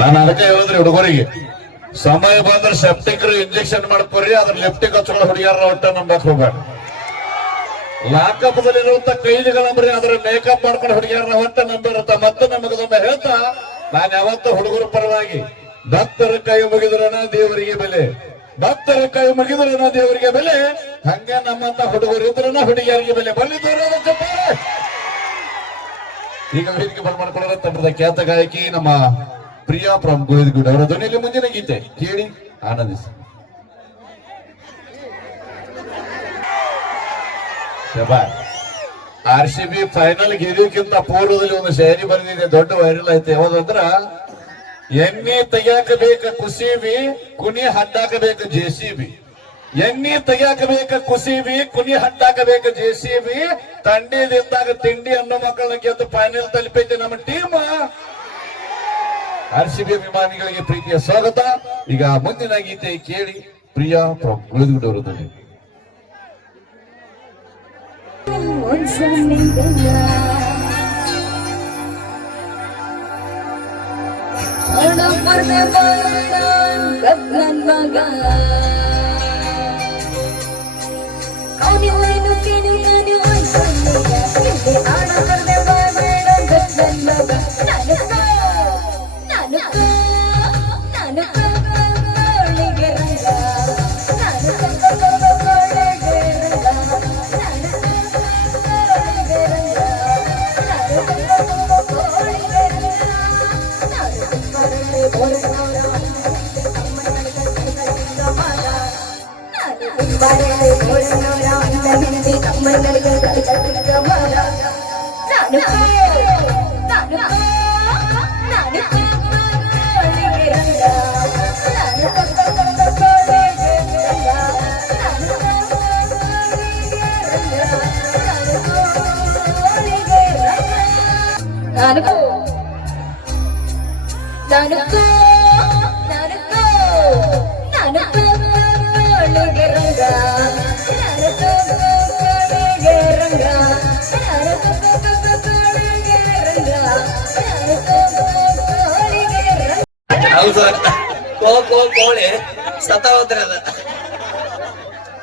ನಾನು ಅದಕ್ಕೆ ಹೇಳಿದ್ರಿ ಹುಡುಗರಿಗೆ ಸಮಯ ಬಂದ್ರೆ ಸೆಪ್ಟಿಕ್ ಇಂಜೆಕ್ಷನ್ ಮಾಡ್ಕೊರಿ ಅದ್ರ ಲೆಫ್ಟಿಗೆ ಹಚ್ಕೊಂಡು ಹುಡುಗಿಯರ ಒಟ್ಟ ನಂಬಕ್ ಹೋಗ್ಬೇಡ. ಲಾಕಪ್ದಲ್ಲಿರುವಂತ ಕೈದಿಗಳಂಬ್ರಿ ಅದ್ರ ಮೇಕಪ್ ಮಾಡ್ಕೊಂಡು ಹುಡುಗಿಯರನ್ನ ಒಟ್ಟ ನಂಬಿರುತ್ತ. ಮತ್ತೆ ನಮಗದೊಮ್ಮೆ ಹೇಳ್ತಾ ನಾನು ಯಾವತ್ತೂ ಹುಡುಗರ ಪರವಾಗಿ ಭಕ್ತರ ಕೈ ಮುಗಿದ್ರನ ದೇವರಿಗೆ ಬೆಲೆ, ಭಕ್ತರ ಕೈ ಮುಗಿದ್ರನ ದೇವರಿಗೆ ಬೆಲೆ. ಹಂಗೆ ನಮ್ಮಂತ ಹುಡುಗರು ಇದ್ರನ ಹುಡುಗಿಯರಿಗೆ ಬೆಲೆ. ಬಂದಿದ್ದವರು ಈಗ ವೇದಿಕೆ ಬರ್ಮಾಡ್ಕೊಳ್ಳೋದ ತಂಡದ ಖ್ಯಾತ ಗಾಯಕಿ ನಮ್ಮ ಪ್ರಿಯಾ ಫ್ರಮ್ ಗೋವಿಂದಗುಡ್ ಅವರ ಧ್ವನಿಯಲ್ಲಿ ಮುಂದಿನ ಗೀತೆ ಕೇಳಿ ಆನಂದಿಸಿ. RCB ಫೈನಲ್ ಗೆಲ್ಲೋಕ್ಕಿಂತ ಪೂರ್ವದಲ್ಲಿ ಒಂದು ಶಾಯರಿ ಬರೆದಿದೆ, ದೊಡ್ಡ ವೈರಲ್ ಐತೆ. ಯಾವ್ದಂದ್ರ ಎಣ್ಣೆ ತೆಗಿಯಾಕ ಬೇಕ ಕುಸಿಬಿ, ಕುನಿ ಹಡ್ಡಾಕಬೇಕ JCB. ಎಣ್ಣೆ ತೆಗಿಯಾಕ ಬೇಕ ಕುಸಿಬಿ, ಕುನಿ ಹಡ್ಡಾಕಬೇಕ JCB. ತಂಡಿದಿಂದಾಗ ತಿಂಡಿ ಅನ್ನೋ ಮಕ್ಕಳನ್ನ ಗೆದ್ದು ಫೈನಲ್ ತಲುಪೈತೆ ನಮ್ಮ ಟೀಮ್. RCB ಅಭಿಮಾನಿಗಳಿಗೆ ಪ್ರೀತಿಯ ಸ್ವಾಗತ. ಈಗ ಮುಂದಿನ ಗೀತೆ ಕೇಳಿ ಪ್ರಿಯಾ ಫ್ರಮ್ ಗೋವಿಂದಗುಡ್ ಅವರದಲ್ಲಿ.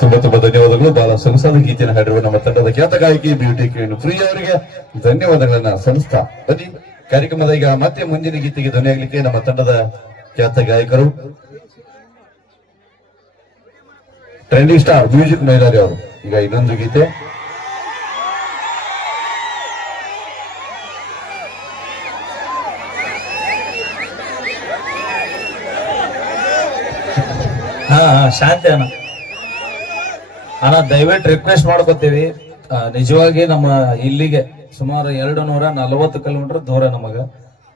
ತುಂಬಾ ತುಂಬಾ ಧನ್ಯವಾದಗಳು. ಬಹಳ ಸೊಗಸಾದ ಗೀತೆಯನ್ನು ಹಾಡಿರುವ ನಮ್ಮ ತಂಡದ ಖ್ಯಾತ ಗಾಯಕಿ ಬ್ಯೂಟಿ ಕ್ವೀನ್ ಪ್ರಿಯಾ ಅವರಿಗೆ ಧನ್ಯವಾದಗಳನ್ನ ಸಲ್ಲಿಸ್ತಾ ಬನ್ನಿ ಕಾರ್ಯಕ್ರಮದ ಈಗ ಮತ್ತೆ ಮುಂದಿನ ಗೀತೆಗೆ ಧ್ವನಿಯಾಗಲಿಕ್ಕೆ ನಮ್ಮ ತಂಡದ ಖ್ಯಾತ ಗಾಯಕರು ಟ್ರೆಂಡಿಂಗ್ ಸ್ಟಾರ್ ಮ್ಯೂಸಿಕ್ ಮೈಲಾರಿ ಅವರು. ಈಗ ಇನ್ನೊಂದು ಗೀತೆ ಶಾಂತಿ ಅಣ್ಣ ದಯವಿಟ್ಟು ರಿಕ್ವೆಸ್ಟ್ ಮಾಡ್ಕೋತೀವಿ. ನಿಜವಾಗಿ ನಮ್ಮ ಇಲ್ಲಿಗೆ ಸುಮಾರು 240 ಕಿಲೋಮೀಟರ್ ದೂರ ನಮಗ.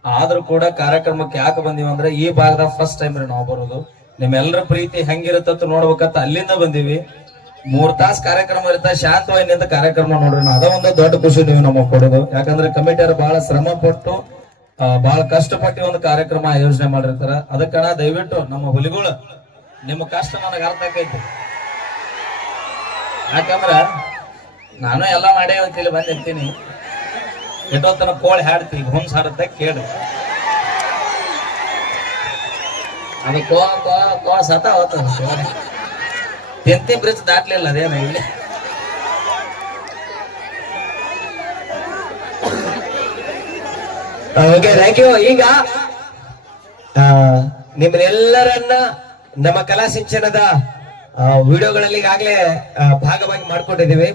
ಆದ್ರೂ ಕೂಡ ಕಾರ್ಯಕ್ರಮಕ್ಕೆ ಯಾಕೆ ಬಂದೀವಿ ಅಂದ್ರೆ ಈ ಭಾಗದ ಫಸ್ಟ್ ಟೈಮ್ ರೀ ನಾವು ಬರೋದು. ನಿಮ್ಮೆಲ್ಲರ ಪ್ರೀತಿ ಹೆಂಗಿರುತ್ತ ನೋಡ್ಬೇಕಂತ ಅಲ್ಲಿಂದ ಬಂದೀವಿ. 3 ತಾಸು ಕಾರ್ಯಕ್ರಮ ಇರುತ್ತೆ, ಶಾಂತವಾಗಿ ಕಾರ್ಯಕ್ರಮ ನೋಡ್ರಿ. ಅದ ಒಂದು ದೊಡ್ಡ ಖುಷಿ ನೀವು ನಮಗ್ ಕೊಡೋದು. ಯಾಕಂದ್ರೆ ಕಮಿಟಿಯವರು ಬಹಳ ಶ್ರಮ ಪಟ್ಟು ಬಹಳ ಕಷ್ಟಪಟ್ಟು ಒಂದು ಕಾರ್ಯಕ್ರಮ ಆಯೋಜನೆ ಮಾಡಿರ್ತಾರ. ಅದಕ್ಕಣ ದಯವಿಟ್ಟು ನಮ್ಮ ಹುಲಿಗಳು ನಿಮ್ಮ ಕಷ್ಟ ನನಗೆ ಅರ್ಥ ಆಕೈತಿ. ಯಾಕಂದ್ರ ನಾನು ಎಲ್ಲ ಮಾಡೇ ಅಂತಿಲ್ಲ ಬಂದಿರ್ತೀನಿ. ಎಷ್ಟೊತ್ತನ ಕೋಳಿ ಹಾಡ್ತೀವಿ ಹುಮ್ಸ್ ಹಾಡುತ್ತೆ ಕೇಳಿ. ಅದು ಕೋ ಸತ ಹೋತ ತಿಂತಿ ಬ್ರಿಡ್ಜ್ ದಾಟ್ಲಿಲ್ಲ ಅದೇನ ಇಲ್ಲಿ. Okay thank you. ಈಗ ನಿಮ್ಮನ್ನೆಲ್ಲರನ್ನ ನಮ್ಮ ಕಲಾ ಸಿಂಚನದ ವಿಡಿಯೋಗಳಲ್ಲಿ ಈಗಾಗಲೇ ಭಾಗವಾಗಿ ಮಾಡ್ಕೊಂಡಿದ್ದೀವಿ.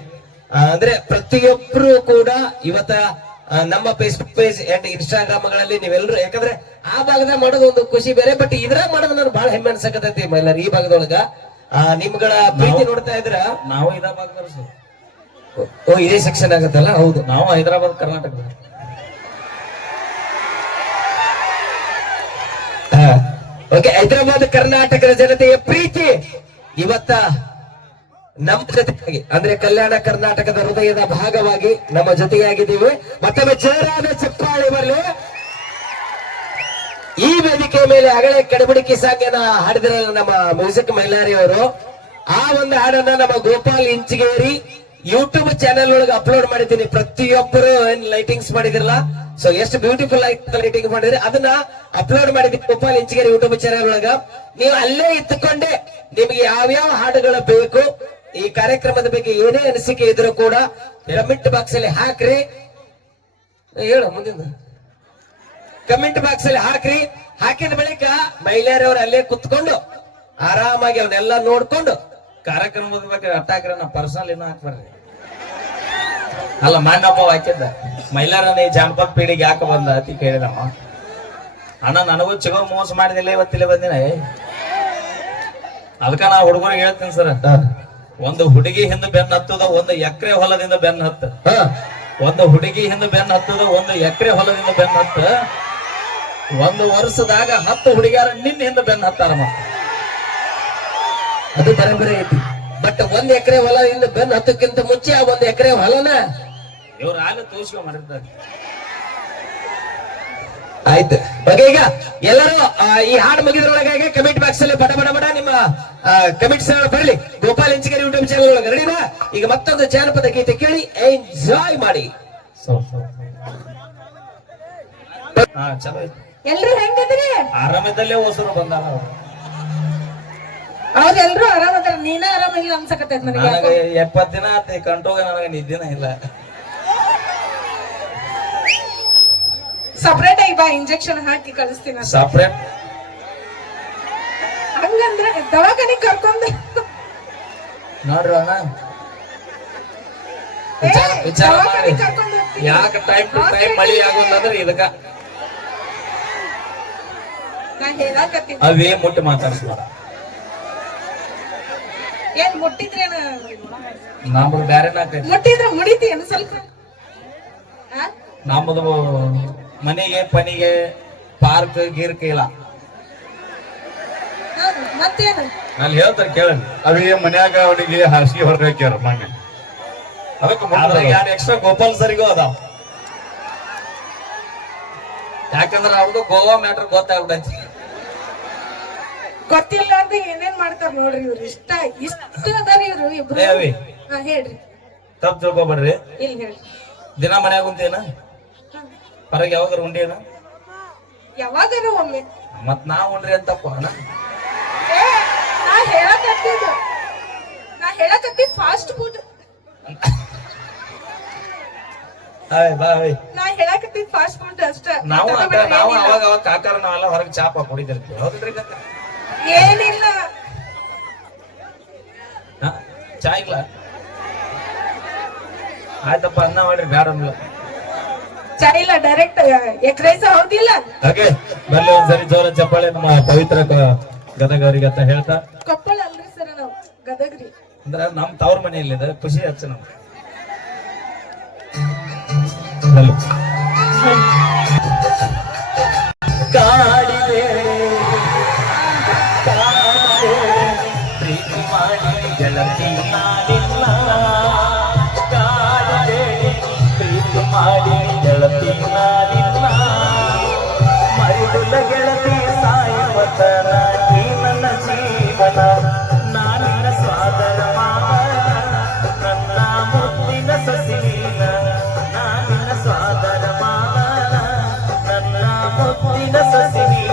ಅಂದ್ರೆ ಪ್ರತಿಯೊಬ್ರು ಕೂಡ ಇವತ್ತ ನಮ್ಮ ಫೇಸ್ಬುಕ್ ಪೇಜ್ ಅಂಡ್ ಇನ್ಸ್ಟಾಗ್ರಾಮ್ಗಳಲ್ಲಿ ನೀವೆಲ್ಲರೂ, ಯಾಕಂದ್ರೆ ಆ ಭಾಗದಾಗ ಮಾಡೋದು ಒಂದು ಖುಷಿ ಬೇರೆ, ಬಟ್ ಇದ್ರಾಗ ಮಾಡೋದು ನಾನು ಬಹಳ ಹೆಮ್ಮೆ ಅನ್ಸಕತೈತಿ. ಮೈಲಾರ ಈ ಭಾಗದೊಳಗ ನಿಮ್ಗಳ ಪ್ರೀತಿ ನೋಡ್ತಾ ಇದ್ರ ನಾವು ಇದೇ ಭಾಗದವ್ರು. ಓ ಇದೇ ಸೆಕ್ಷನ್ ಆಗತ್ತಲ್ಲ. ಹೌದು, ನಾವು ಹೈದರಾಬಾದ್ ಕರ್ನಾಟಕದ. ಓಕೆ, ಹೈದರಾಬಾದ್ ಕರ್ನಾಟಕದ ಜನತೆಯ ಪ್ರೀತಿ ಇವತ್ತ ನಮ್ಮ ಜೊತೆಯಾಗಿ, ಅಂದ್ರೆ ಕಲ್ಯಾಣ ಕರ್ನಾಟಕದ ಹೃದಯದ ಭಾಗವಾಗಿ ನಮ್ಮ ಜೊತೆಯಾಗಿದ್ದೀವಿ. ಮತ್ತೊಮ್ಮೆ ಜೋರಾದ ಚಪ್ಪಾಳೆ ಬರಲಿ. ಈ ವೇದಿಕೆ ಮೇಲೆ ಅಗಳೆ ಕಡಬಡಿಕೆ ಸಾಂಗನ ಹಾಡಿದ್ರ ನಮ್ಮ ಮ್ಯೂಸಿಕ್ ಮೈಲಾರಿ ಅವರು. ಆ ಒಂದು ಹಾಡನ್ನ ನಮ್ಮ ಗೋಪಾಲ್ ಇಂಚಿಗೇರಿ ಯೂಟ್ಯೂಬ್ ಚಾನೆಲ್ ಒಳಗೆ ಅಪ್ಲೋಡ್ ಮಾಡಿದ್ದೀನಿ. ಪ್ರತಿಯೊಬ್ಬರು ಏನ್ ಲೈಟಿಂಗ್ಸ್ ಮಾಡಿದಿರಲ್ಲ ಸೊ ಎಷ್ಟು ಬ್ಯೂಟಿಫುಲ್ ಆಗಿ ಲೈಟಿಂಗ್ ಮಾಡಿದ್ರೆ ಅದನ್ನ ಅಪ್ಲೋಡ್ ಮಾಡಿದ್ವಿ ಗೋಪಾಲ್ ಇಂಚಿಗೇರಿ ಯೂಟ್ಯೂಬ್ ಚಾನೆಲ್ ಒಳಗ. ನೀವು ಅಲ್ಲೇ ಇತ್ತುಕೊಂಡೆ ನಿಮ್ಗೆ ಯಾವ್ಯಾವ ಹಾಡುಗಳು ಬೇಕು, ಈ ಕಾರ್ಯಕ್ರಮದ ಬಗ್ಗೆ ಏನೇ ಅನಿಸಿಕೆ ಇದ್ರೂ ಕೂಡ ಕಮೆಂಟ್ ಬಾಕ್ಸ್ ಅಲ್ಲಿ ಹಾಕ್ರಿ. ಹೇಳು ಮುಂದಿನ ಕಮೆಂಟ್ ಬಾಕ್ಸ್ ಅಲ್ಲಿ ಹಾಕ್ರಿ. ಹಾಕಿದ ಬಳಿಕ ಮಹಿಳೆಯರವರು ಅಲ್ಲೇ ಕುತ್ಕೊಂಡು ಆರಾಮಾಗಿ ಅವನ್ನೆಲ್ಲ ನೋಡ್ಕೊಂಡು ಕಾರ್ಯಕ್ರಮದ ಬಗ್ಗೆ ಅಟ್ಟಾಕ್ರೆ ನಾ ಪರ್ಸನಲ್ ಏನೋ ಹಾಕ್ಬಾರ್ರಿ. ಅಲ್ಲ ಮಣ್ಣಪ್ಪ ಹಾಕಿದ್ದ ಮೈಲಾರನ ಈ ಜಾನಪದ ಪೀಳಿಗೆ ಯಾಕೆ ಬಂದ ಅತಿ ಕೇಳಿದಮ್ಮ. ಅಣ್ಣ ನನಗೂ ಚಿಗೋ ಮೋಸ ಮಾಡಿದಿಲ್ಲ ಇವತ್ತಿಲ್ಲ ಬಂದಿನ. ಅದಕ್ಕ ನಾ ಹುಡುಗರಿಗೆ ಹೇಳ್ತೀನಿ ಸರ್, ಒಂದು ಹುಡುಗಿ ಹಿಂದೆ ಬೆನ್ನ ಹತ್ತದ, ಒಂದು ಎಕರೆ ಹೊಲದಿಂದ ಬೆನ್ನ ಹತ್ತ. ಒಂದು ಹುಡುಗಿ ಹಿಂದೆ ಬೆನ್ನ ಹತ್ತದ, ಒಂದು ಎಕರೆ ಹೊಲದಿಂದ ಬೆನ್ನ ಹತ್ತ. ಒಂದು ವರ್ಷದಾಗ 10 ಹುಡುಗಿಯಾರ ನಿನ್ನ ಹಿಂದೆ ಬೆನ್ನ ಹತ್ತಾರಮ್ಮ. ಅದು ಬರಬರಿ ಐತಿ. ಬಟ್ 1 ಎಕರೆ ಹೊಲ ಇಂದ ಬೆನ್ ಹತ್ತಕ್ಕಿಂತ ಮುಂಚೆ ಆ 1 ಎಕರೆ ಹೊಲನ ಇವ್ರು ಆಗ ತೋರಿಸ್ಕೊಂಡ್ ಮಾಡಿರ್ತಾರೆ. ಆಯ್ತು. ಓಕೆ, ಈಗ ಎಲ್ಲರೂ ಈ ಹಾಡು ಮುಗಿದ್ರೊಳಗಾಗಿ ಕಮೆಂಟ್ ಬಾಕ್ಸ್ ಅಲ್ಲಿ ಬಡ ಬಡ ಬಡ ನಿಮ್ಮ ಕಮೆಂಟ್ಸ್ ಬರ್ಲಿ. ಗೋಪಾಲ್ ಇಂಚಿಗೇರಿ ಯೂಟ್ಯೂಬ್ ಚಾನಲ್ ಒಳಗೆ ರೆಡಿನಾ? ಈಗ ಮತ್ತೊಂದು ಜಾನಪದ ಗೀತೆ ಕೇಳಿ ಎಂಜಾಯ್ ಮಾಡಿ. ಹಾ ಚಲೋ ಐತಿ. ಎಲ್ರು ಹೆಂಗದ್ರಿ? ಆರಾಮದಲ್ಲೇ ಹೊಸರು ಬಂದಾರ ಅವ್ರು. ಅವ್ರ ಎಲ್ರು ಆರಾಮದ್ರ, ನೀನ ಆರಾಮಿಲ್ಲ ಅನ್ಸಕತ್ತೈತ್ ನನಗೆ. ನನಗೆ 70 ದಿನ ಆತ ಕಂಟ್ರೋಗ, ನನಗೆ ನಿದ್ದಿನ ಇಲ್ಲ. ಸಪ್ರೇಟ್ ಆಗಿ ಬಾ, ಇಂಜೆಕ್ಷನ್ ಹಾಕಿ ಕಳಿಸ್ತೀನಿ. ಸಪ್ರೇಟ್ ಹಂಗಂದ್ರೆ ದವಾಖಾನೆ ಕರ್ಕೊಂಡ್ ನೋಡ್ರಿ ಅಣ್ಣ, ವಿಚಾರ ಮಾಡಿ. ಯಾಕೆ ಟೈಮ್ ಟು ಟೈಮ್ ಮಳಿ ಆಗೋದಂದ್ರೆ ಇದಕ್ಕ ನಾ ಹೇಳಕತ್ತೀನಿ. ಅವೇ ಮುಟ್ಟಿ ಮಾತಾಡ್ಸ್ಬೇಡ. ಏನ್ ಮುಟ್ಟಿದ್ರೇನ? ನಮ್ದು ಬ್ಯಾರೆನ ಆಕೈತಿ. ಮುಟ್ಟಿದ್ರ ಮುಡಿತೀಯೇನು ಸ್ವಲ್ಪ? ನಮ್ಮದು ಮನೆಗೆ ಪನಿಗೆ ಪಾರ್ಕ್ ಗೀರ್ಕ್ ಇಲ್ಲ. ಮತ್ತೇನು ಅಲ್ಲಿ ಹೇಳ್ತಾರೆ ಕೇಳಿ. ಅವೇ ಮನ್ಯಾಗ ಅವನಿಗೆ ಹಾಸಿಗೆ ಹೊರಗೆ ಹಾಕ್ಯಾರ ಮಣ್ಣೆ. ಅದಕ್ಕೆ ಅದ್ರಾಗ 2 ಎಕ್ಸ್ಟ್ರಾ ಗೋಪಾಲ್ ಸರಿಗೂ ಅದಾವ. ಯಾಕಂದ್ರೆ ಅವ್ರದ್ದು ಗೋವಾ ಮ್ಯಾಟ್ರ್ ಗೊತ್ತಾಗ್ಬಿಟ್ಟೈತಿ. ಗೊತ್ತಿಲ್ಲ ಅಂತ ಏನೇನ್ ಮಾಡ್ತಾರ ನೋಡ್ರಿ ಇವ್ರು. ಇಷ್ಟ ಅದಾರ ಇವ್ರು ಇಬ್ರು. ಅವಿ ಹೇಳ್ರಿ. ತಪ್ಪು ತಿಳ್ಕೊಬೇಡ್ರಿ. ಇಲ್ಲಿ ಹೇಳ್ರಿ. ದಿನ ಮನ್ಯಾಗ ಉಂಟೇನ? ಹೊರಗೆ ಯಾವಾಗಾರ ಉಂಡೇನ? ಯಾವಾಗಾರ ಒಮ್ಮೆ. ಮತ್ ನಾ ಉಂಡ್ರಿ ಅಂತಪ್ಪ ಅಣ್ಣ. ನಾ ಹೇಳಕತ್ತಿ ಫಾಸ್ಟ್ ಫುಡ್. ನಾ ಹೇಳಕತ್ತಿ ಫಾಸ್ಟ್ ಫುಡ್ ಅಷ್ಟ. ನಾವು ಅವಾಗ ಕಾಕಾರ ನಾವೆಲ್ಲ ಹೊರಗೆ ಚಾಪ ಕುಡಿದಿರ್ತೀವಿ. ಹೌದ್ರಿ? ಏನಿಲ್ಲ, ಚಾ ಇಲ್ಲ. ಆಯ್ತಪ್ಪ, ಅನ್ನ ಮಾಡ್ರಿ, ಬೇಡ ಅಂದ್ಲ. ಚಾ ಇಲ್ಲ, ಡೈರೆಕ್ಟ್ ಎಗ್ ರೈಸ್. ಹೌದಿಲ್ಲ? ಹಾಗೆ ಬರ್ಲಿ ಒಂದ್ಸರಿ ಜೋರ ಚಪ್ಪಾಳೆ ನಮ್ಮ ಪವಿತ್ರ ಗದಗವರಿಗೆ ಅಂತ ಹೇಳ್ತಾ. ಕೊಪ್ಪಳ ಅಲ್ರಿ ಸರ್, ನಾವು ಗದಗ್ರಿ. ಅಂದ್ರ ನಮ್ ತವ್ರ ಮನೆಯಲ್ಲಿದೆ, ಖುಷಿ ಹಚ್ಚ ನಮ್ಗೆ. ಪ್ರೀತಿ ಮಾಡಿ ಗೆಳತಿ ನಾನಿಲ್ಲ, ಪ್ರೀತಿ ಮಾಡಿ ಗೆಳತಿ ನಾನಿಲ್ಲ, ಮರಿದುಲ ಗೆಳತಿ ಸಾಯುವತನ ಈ ನನ್ನ ಜೀವನ, ನಾನಿನ ಸ್ವಾದರ ಮಾವನ, ನನ್ನ ಮುತ್ತಿನ ಸಸಿನ, ನಾನಿನ ಸ್ವಾದರ ಮಾವನ, ನನ್ನ ಮುತ್ತಿನ ಸಸಿನ.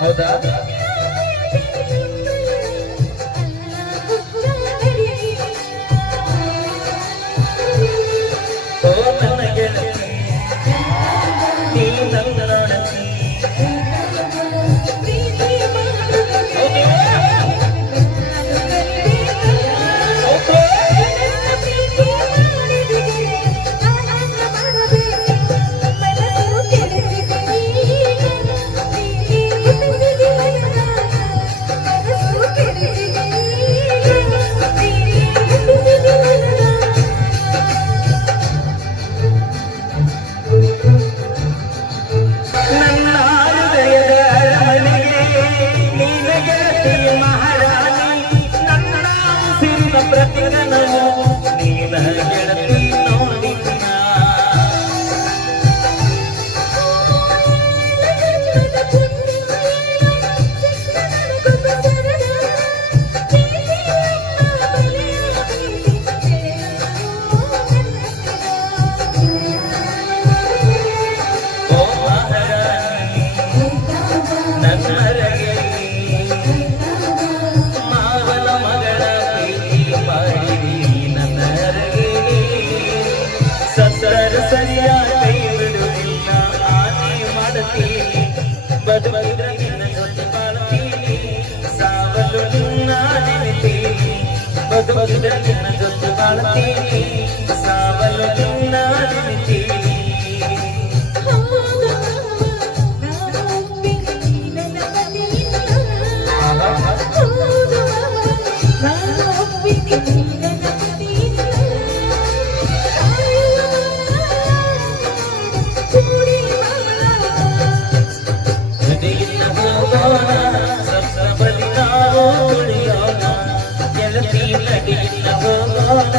ಹೌದಾ? ಓ ನನ್ನ ಗೆಳತಿ, ನೀ ನನ್ನ ಗೆಳತಿ. ಪ್ರತಿಗನವು ನೀನ ಗೆಳತಿ ನೋಡಿನ ಓ ಮಹಾರಾಣಿ ನನ್ನರಗೆ ಮಾವನ ಮಗಳ ಪ್ರೀತಿ ಮಾಡಿರಿ ನನ್ನರಗೆ ಸತ್ತರ ಸರಿಯಾಗಿ ಕೈ ಬಿಡುವುದಿಲ್ಲ ಆನೆ ಮಾಡುತ್ತೀನಿ ಬದುಕಿದ್ರೆ ನಿನ್ನ ಜೊತೆ ಬಾಳ್ತೀನಿ ಸಾವಲು ನಿನ್ನ ನೆನೆತೀನಿ ಬದುಕಿದ್ರೆ ನಿನ್ನ ಜೊತೆ ಬಾಳ್ತೀನಿ ಸಾವಲು ನಿನ್ನ ನೆನೆತೀನಿ ಹೃದಯದ ಹೋಗೋಣ ಸಪ್ತಪದಿ ನಾವು ತುಳಿಯೋಣ ಗೆಳತಿ ನಡಿಯಿಂದ ಹೋಗೋಣ